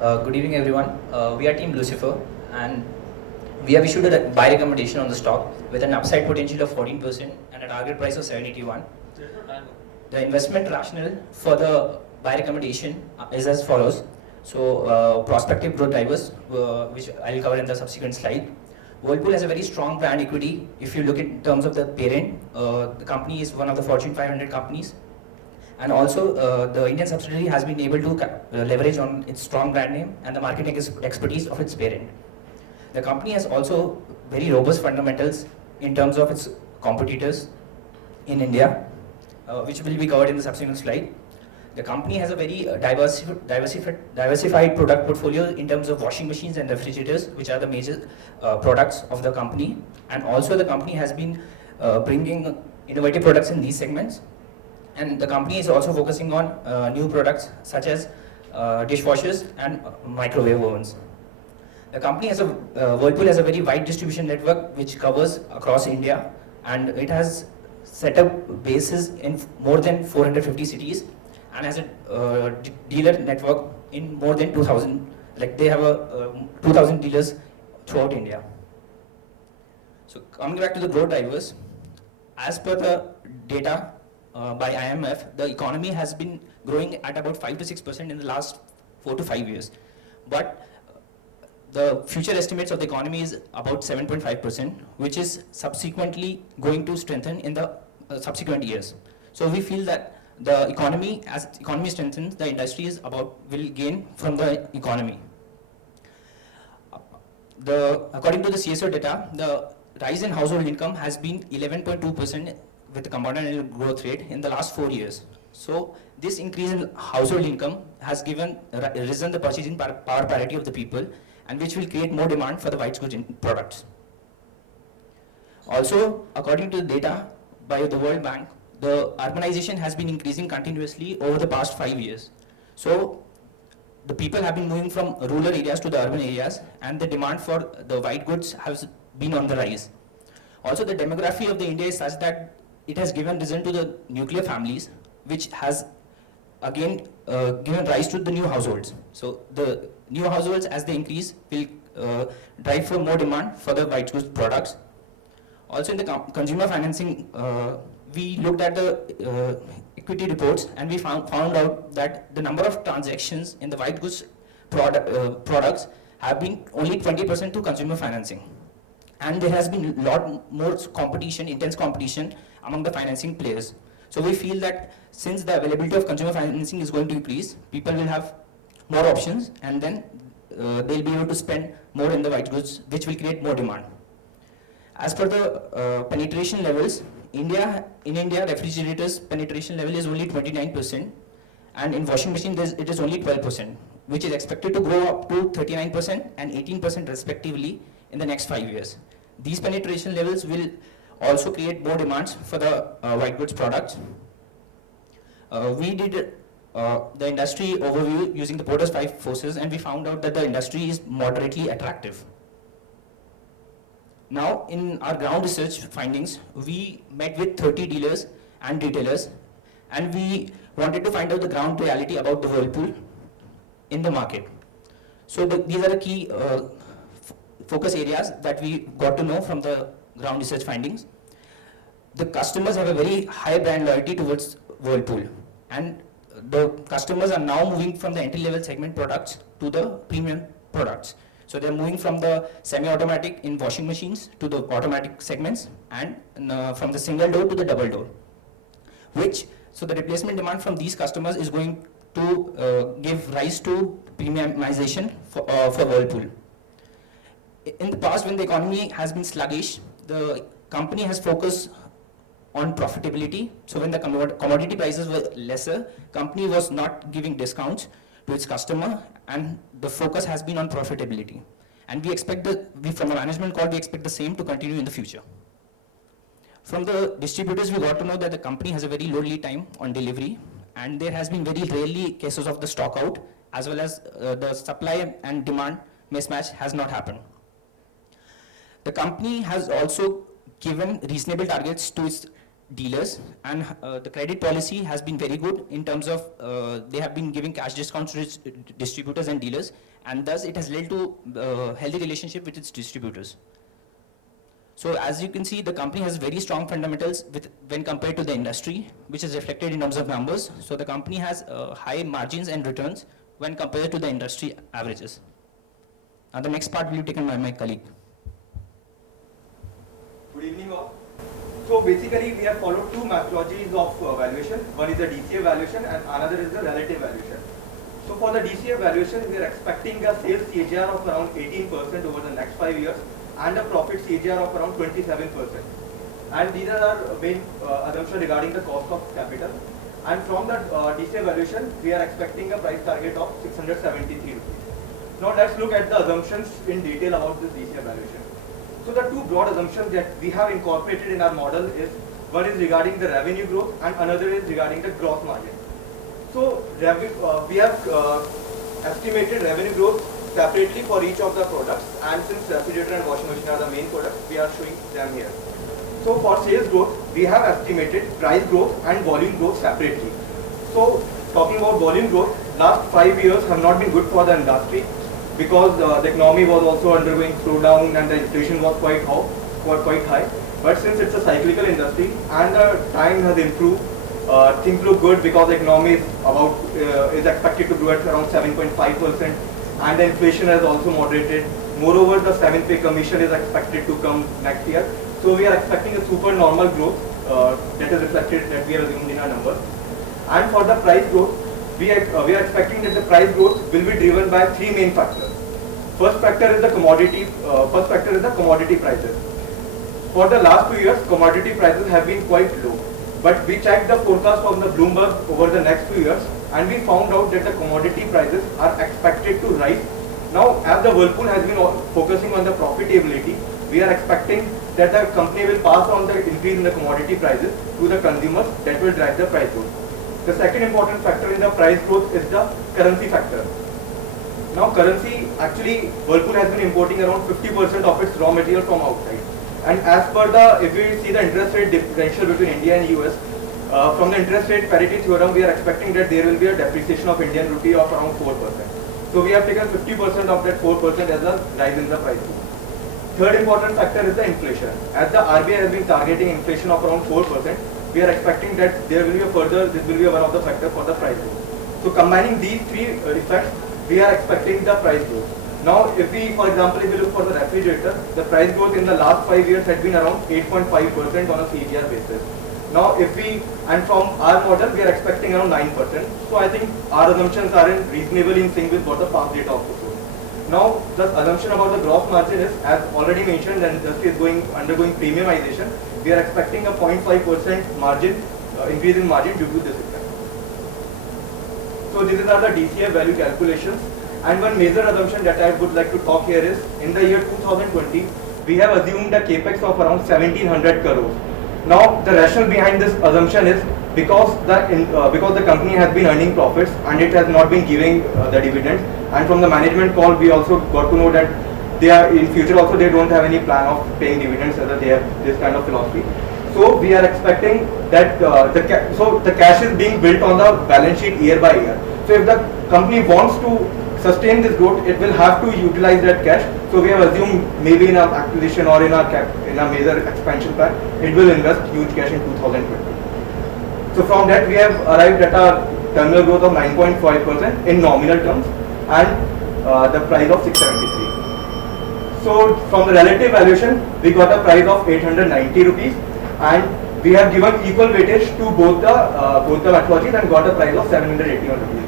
Good evening, everyone. We are Team Lucifer, and we have issued a buy recommendation on the stock with an upside potential of 14% and a target price of 781. The investment rationale for the buy recommendation is as follows. So, prospective growth drivers, which I'll cover in the subsequent slide. Whirlpool has a very strong brand equity. If you look in terms of the parent, the company is one of the Fortune 500 companies. And also, the Indian subsidiary has been able to leverage on its strong brand name and the marketing expertise of its parent. The company has also very robust fundamentals in terms of its competitors in India, which will be covered in the subsequent slide. The company has a very diversified product portfolio in terms of washing machines and refrigerators, which are the major products of the company. And also, the company has been bringing innovative products in these segments. And the company is also focusing on new products such as dishwashers and microwave ovens. The company has Whirlpool has a very wide distribution network which covers across India, and it has set up bases in more than 450 cities and has a dealer network in more than 2,000. Like they have 2,000 dealers throughout India. So coming back to the growth drivers, as per the data by IMF, the economy has been growing at about 5 to 6% in the last 4 to 5 years. But the future estimates of the economy is about 7.5%, which is subsequently going to strengthen in the subsequent years. So we feel that the economy, as economy strengthens, the industry is will gain from the economy. According to the CSO data, the rise in household income has been 11.2% with a compounded annual growth rate in the last 4 years. So this increase in household income has risen the purchasing power parity of the people, and which will create more demand for the white goods products. Also, according to the data by the World Bank, the urbanization has been increasing continuously over the past 5 years. So the people have been moving from rural areas to the urban areas, and the demand for the white goods has been on the rise. Also, the demography of the India is such that it has given rise to the nuclear families, which has again given rise to the new households. So the new households, as they increase, will drive for more demand for the white goods products. Also, in the consumer financing, we looked at the equity reports, and we found out that the number of transactions in the white goods products have been only 20% to consumer financing. And there has been a lot more competition, intense competition among the financing players. So we feel that since the availability of consumer financing is going to increase, people will have more options, and then they'll be able to spend more in the white goods, which will create more demand. As per the penetration levels, in India, refrigerators penetration level is only 29%, and in washing machine it is only 12%, which is expected to grow up to 39% and 18% respectively in the next 5 years. These penetration levels will also create more demands for the white goods products. We did the industry overview using the Porter's 5 forces, and we found out that the industry is moderately attractive. Now, in our ground research findings, we met with 30 dealers and retailers, and we wanted to find out the ground reality about the Whirlpool in the market. So these are the key focus areas that we got to know from the ground research findings. The customers have a very high brand loyalty towards Whirlpool, and the customers are now moving from the entry-level segment products to the premium products. So they're moving from the semi-automatic in washing machines to the automatic segments, and from the single door to the double door. So the replacement demand from these customers is going to give rise to premiumization for Whirlpool. In the past, when the economy has been sluggish, the company has focused on profitability. So when the commodity prices were lesser, company was not giving discounts to its customer, and the focus has been on profitability. And we expect from the management call, we expect the same to continue in the future. From the distributors, we got to know that the company has a very low lead time on delivery, and there has been very rarely cases of the stock out, as well as the supply and demand mismatch has not happened. The company has also given reasonable targets to its dealers, and the credit policy has been very good in terms of they have been giving cash discounts to its distributors and dealers, and thus it has led to healthy relationship with its distributors. So as you can see, the company has very strong fundamentals when compared to the industry, which is reflected in terms of numbers. So the company has high margins and returns when compared to the industry averages. Now the next part will be taken by my colleague. Good evening all. So basically we have followed two methodologies of valuation. One is the DCF valuation and another is the relative valuation. So for the DCF valuation, we are expecting a sales CAGR of around 18% over the next 5 years and a profit CAGR of around 27%. And these are our main assumptions regarding the cost of capital. And from the DCF valuation, we are expecting a price target of 673 rupees. Now let's look at the assumptions in detail about this DCF valuation. So the two broad assumptions that we have incorporated in our model is, one is regarding the revenue growth and another is regarding the gross margin. So we have estimated revenue growth separately for each of the products, and since refrigerator and washing machine are the main products, we are showing them here. So for sales growth, we have estimated price growth and volume growth separately. So talking about volume growth, last 5 years have not been good for the industry because the economy was also undergoing slowdown and the inflation was quite high. But since it's a cyclical industry and the time has improved, things look good because the economy is expected to grow at around 7.5%, and the inflation has also moderated. Moreover, the 7th pay commission is expected to come next year. So we are expecting a super normal growth that is reflected, that we have assumed in our numbers. And for the price growth, we are expecting that the price growth will be driven by three main factors. First factor is the commodity prices. For the last 2 years, commodity prices have been quite low. But we checked the forecast on the Bloomberg over the next few years, and we found out that the commodity prices are expected to rise. Now, as the Whirlpool has been focusing on the profitability, we are expecting that the company will pass on the increase in the commodity prices to the consumers, that will drive the price growth. The second important factor in the price growth is the currency factor. Now currency, actually Whirlpool has been importing around 50% of its raw material from outside. And as per if we see the interest rate differential between India and US, from the interest rate parity theorem, we are expecting that there will be a depreciation of Indian rupee of around 4%. So we have taken 50% of that 4% as a rise in the price growth. Third important factor is the inflation. As the RBI has been targeting inflation of around 4%, we are expecting that this will be one of the factors for the price growth. So combining these three effects, we are expecting the price growth. Now, for example, if we look for the refrigerator, the price growth in the last 5 years had been around 8.5% on a CAGR basis. Now, and from our model, we are expecting around 9%. So I think our assumptions are reasonably in sync with what the past data also shows. Now, the assumption about the gross margin is, as already mentioned, the industry is undergoing premiumization. We are expecting a 0.5% margin increase in margin due to this effect. So these are the DCF value calculations. And one major assumption that I would like to talk here is, in the year 2020, we have assumed a capex of around 1700 crores. Now, the rationale behind this assumption is because the company has been earning profits and it has not been giving the dividends. And from the management call, we also got to know that they are in future also they don't have any plan of paying dividends, whether they have this kind of philosophy. So we are expecting that the cash is being built on the balance sheet year by year. So if the company wants to sustain this growth, it will have to utilize that cash. So we have assumed maybe in our acquisition or in a major expansion plan, it will invest huge cash in 2020. So from that we have arrived at a terminal growth of 9.5% in nominal terms and the price of 673. So from the relative valuation, we got a price of 890 rupees, and we have given equal weightage to both the methodologies and got a price of 781 rupees.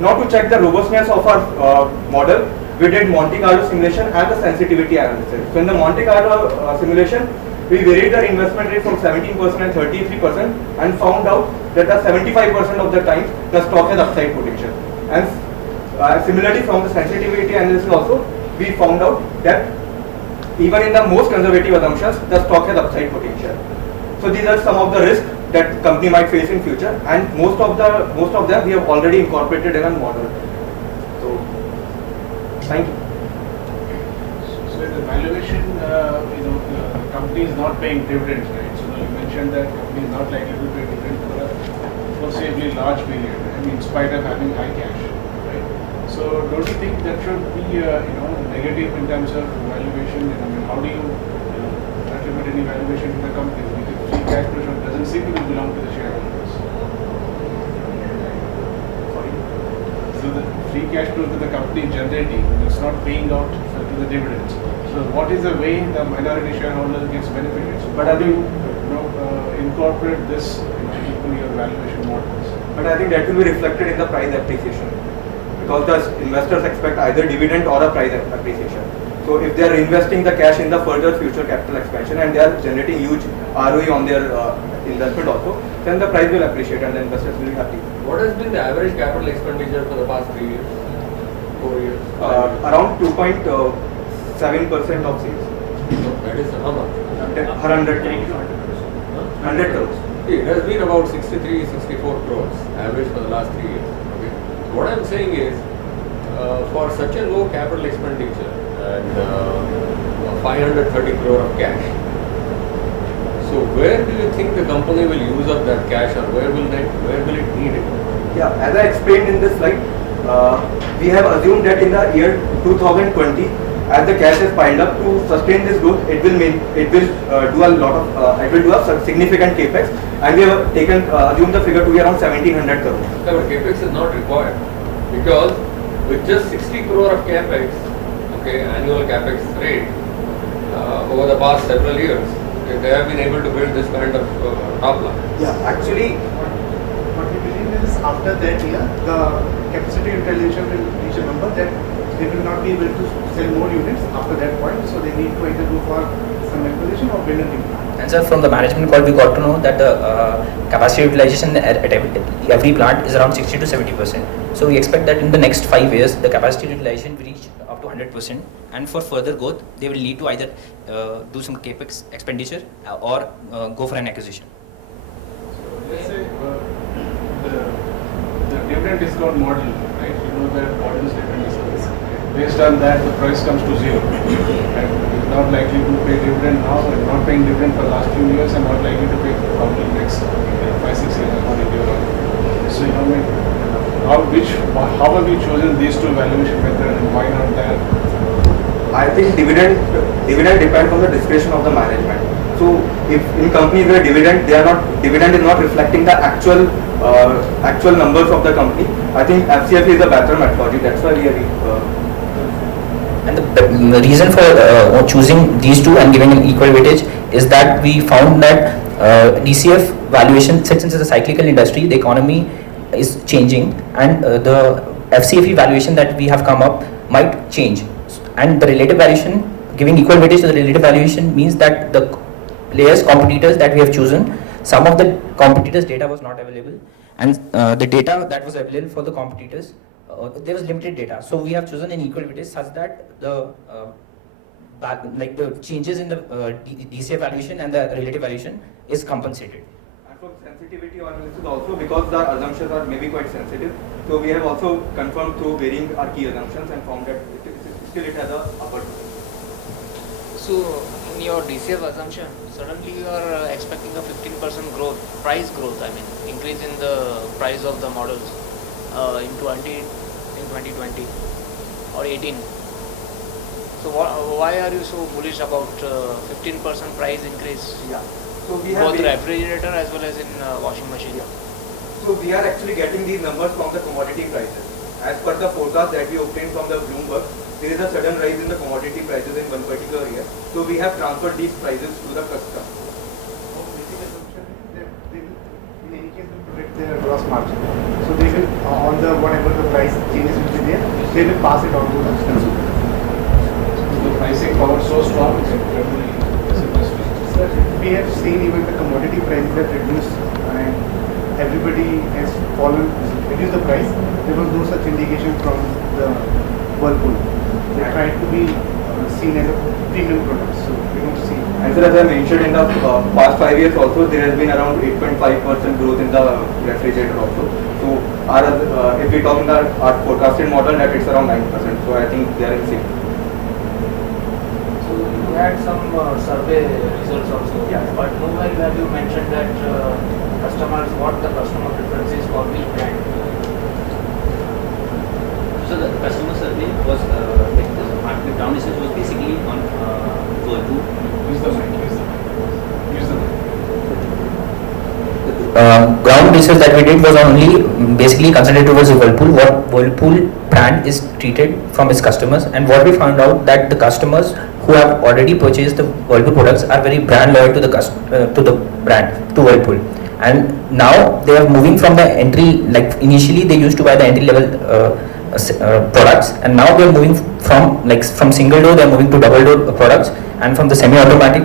Now to check the robustness of our model, we did Monte Carlo simulation and the sensitivity analysis. So in the Monte Carlo simulation, we varied the investment rate from 17% and 33% and found out that 75% of the time the stock has upside potential. And similarly from the sensitivity analysis also, we found out that even in the most conservative assumptions, the stock has upside potential. So these are some of the risks that company might face in future, and most of them we have already incorporated in our model. So thank you. So the valuation, the company is not paying dividends, right? So you mentioned mentioned that company is not likely to pay dividend for a foreseeably large period. I mean, in spite of having high cash, right? So don't you think that should be negative in terms of valuation? I mean, how do you attribute any valuation to the company? Because free cash flow doesn't seem to belong to the shareholders. Sorry. So the free cash flow that the company is generating, it's not paying out to the dividends. So what is the way the minority shareholder gets benefited? So But how I do you think- incorporate this into your valuation models? But I think that will be reflected in the price appreciation, because the investors expect either dividend or a price appreciation. So if they are investing the cash in the further future capital expansion and they are generating huge ROE on their investment also, then the price will appreciate and the investors will be happy. What has been the average capital expenditure for the past 3 years, 4 years? Around 2.7% of sales. That is how much? 100 crores. It has been about 63, 64 crores average for the last 3 years. Okay. What I'm saying is, for such a low capital expenditure and 530 crore of cash, so where do you think the company will use up that cash, or where will it need it? Yeah, as I explained in this slide, we have assumed that in the year 2020, as the cash is piled up to sustain this growth, it will do a significant capex, and we have assumed the figure to be around 1700 crores. Yeah, but capex is not required, because with just 60 crore of capex, okay, annual capex rate over the past several years, they have been able to build this kind of top line. Yeah, actually, What we believe is after that year, the capacity utilization will reach a number that they will not be able to sell more units after that point, so they need to either go for some acquisition or build a new plant. And sir, from the management call, we got to know that the capacity utilization at every plant is around 60 to 70%. So we expect that in the next 5 years, the capacity utilization will reach up to 100%. And for further growth, they will need to either do some capex expenditure or go for an acquisition. So let's say the dividend discount model, right? You know that what is dividend discount? Based on that, the price comes to zero. And it's not likely to pay dividend now, and not paying dividend for the last few years, and not likely to pay for probably next 5-6 years according to your own. So how have you chosen these two valuation methods, and why not that? I think dividend depends on the discretion of the management. So if in companies where dividend is not reflecting the actual numbers of the company, I think FCF is a better methodology. That's why we are. And the reason for choosing these two and giving an equal weightage is that we found that DCF valuation, since it's a cyclical industry, the economy is changing, and the FCFE valuation that we have come up might change. And the relative valuation, giving equal weightage to the relative valuation, means that the competitors that we have chosen, some of the competitors' data was not available, and the data that was available for the competitors, there was limited data. So we have chosen an equal weightage such that the changes in the DCF valuation and the relative valuation is compensated. And from sensitivity analysis also, because the assumptions are maybe quite sensitive, so we have also confirmed through varying our key assumptions and found that still it has a upper. So in your DCF assumption, suddenly you are expecting a 15% growth, price growth, I mean, increase in the price of the models in 2020 or 18. So why are you so bullish about 15% price increase? Yeah. So we have Both refrigerator as well as in washing machine. Yeah. So we are actually getting these numbers from the commodity prices. As per the forecast that we obtained from the Bloomberg, there is a sudden rise in the commodity prices in one particular year. So we have transferred these prices to the customer. Basic assumption is that they will, in any case, will protect their gross margin. So they will, on the whatever the price changes will be there, they will pass it on to the consumer. The pricing power so strong in this industry. Sir, we have seen even the commodity prices have reduced and everybody has reduced the price. There was no such indication from the Whirlpool. They tried to be seen as a premium product, so we don't see. And sir, as I mentioned in the past 5 years also, there has been around 8.5% growth in the refrigerator also. So if we talk in our forecasted model, that it's around 9%. So I think they are in sync. So had some survey results also. Yeah. But nowhere have you mentioned that customers, what the customer preference is for which brand. So the customer survey was like the market ground research was basically on Whirlpool. Use the mic, use the mic. Use the mic. Ground research that we did was only basically concentrated towards the Whirlpool, what Whirlpool brand is treated from its customers, and what we found out that the customers who have already purchased the Whirlpool products are very brand loyal to the brand, to Whirlpool, and now they are moving from the entry, like initially they used to buy the entry level products, and now they are moving from single door, they are moving to double door products, and from the semi-automatic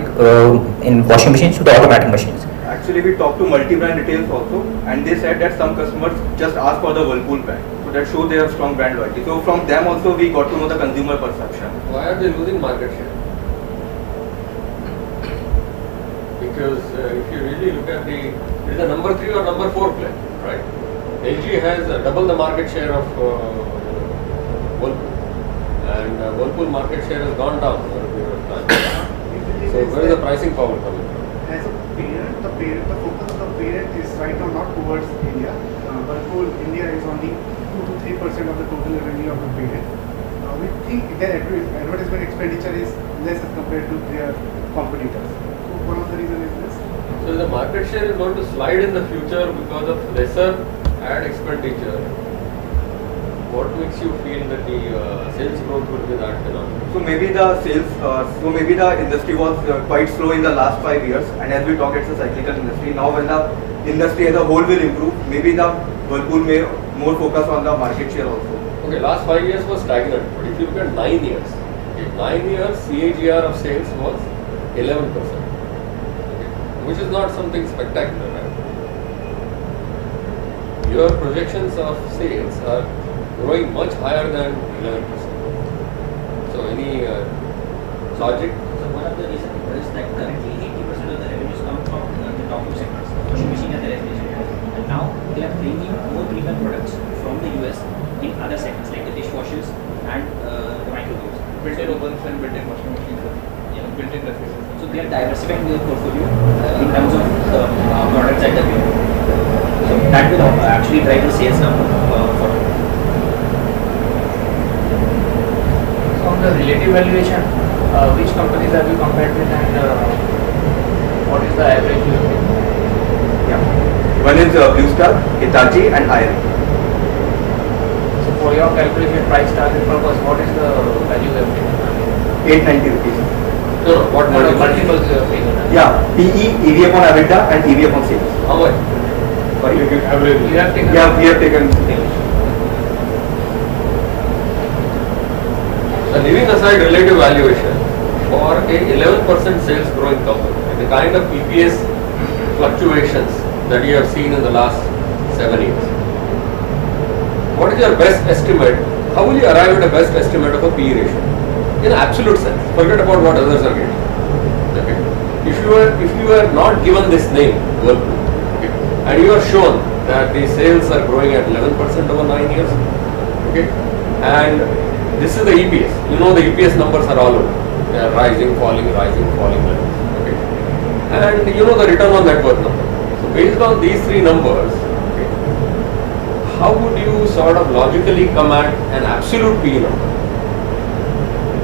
in washing machines to the automatic machines. Actually, we talked to multi-brand retailers also, and they said that some customers just ask for the Whirlpool brand. So that shows they have strong brand loyalty. So from them also we got to know the consumer perception. Why are they losing market share? Because if you really look at it is a number 3 or number 4 player, right? LG has double the market share of Whirlpool, and Whirlpool market share has gone down over a period of time. So where is the pricing power coming from? As a parent, the focus of the parent is right now not towards India. Whirlpool India is only 2 to 3% of the total revenue of the parent. We think their advertisement expenditure is less as compared to their competitors. So one of the reasons is this. So the market share is going to slide in the future because of lesser ad expenditure. What makes you feel that the sales growth will be that phenomenal? So maybe the industry was quite slow in the last 5 years, and as we talk, it's a cyclical industry. Now when the industry as a whole will improve, maybe the Whirlpool may more focus on the market share also. Okay, last 5 years was stagnant, but if you look at 9 years, okay, 9 years CAGR of sales was 11%, okay, which is not something spectacular, right? Your projections of sales are growing much higher than 11%. So any logic? So one of the reasons is that currently 80% of the revenues come from the top two sectors, washing machine and the refrigerator. And now they are bringing more premium products from the US in other segments like the dishwashers and the microwaves. Built-in ovens and built-in washing machines, Yeah. built-in refrigerators. So they are diversifying their portfolio in terms of the products that they bring. So that will actually drive the sales number for them. So on the relative valuation, which companies have you compared with, and what is the average you have taken? Yeah. One is Blue Star, Hitachi, and IRI. So for your calculation price target purpose, what is the value you have taken? 890 rupees. No, what Multiples you have taken. Yeah, PE, EV upon EBITDA, and EV upon sales. How much? Sorry. You can average. You have taken. Yeah, we have taken. So leaving aside relative valuation, for a 11% sales growing company, and the kind of EPS fluctuations that you have seen in the last 7 years, what is your best estimate? How will you arrive at a best estimate of a PE ratio? In absolute sense, forget about what others are getting. Okay. If you are not given this name, Whirlpool, okay, and you are shown that the sales are growing at 11% over 9 years, okay, and this is the EPS. You know the EPS numbers are all over. They are rising, falling levels. Okay, and you know the return on net worth number. So based on these three numbers, okay, how would you sort of logically come at an absolute PE number?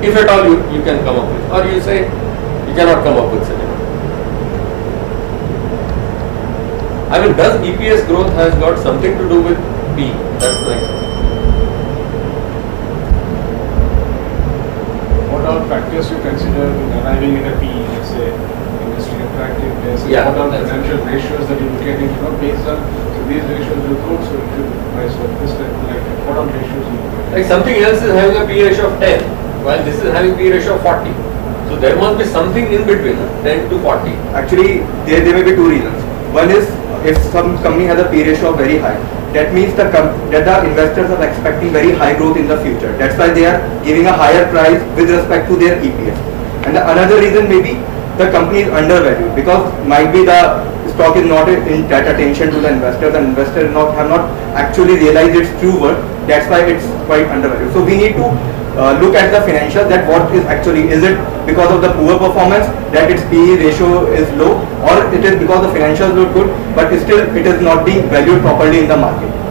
If at all you can come up with, or you say you cannot come up with such a number. I mean, does EPS growth has got something to do with PE? That's the next one. What all factors you consider in arriving at a PE, let's say industry attractiveness, Yeah, what are that's financial ratios that you look at, if not based on, so these ratios will go, so you should price for this type, like what all ratios you look at. Like something else is having a PE ratio of 10, while this is having PE ratio of 40. So there must be something in between, 10 to 40. Actually, there may be two reasons. One is if some company has a P ratio of very high, that means that the investors are expecting very high growth in the future. That's why they are giving a higher price with respect to their EPS. And the another reason may be the company is undervalued because might be the stock is not in that attention to the investors, and investors have not actually realized its true worth. That's why it's quite undervalued. So we need to look at the financials, that what is actually, is it because of the poor performance that its PE ratio is low, or it is because the financials look good but still it is not being valued properly in the market.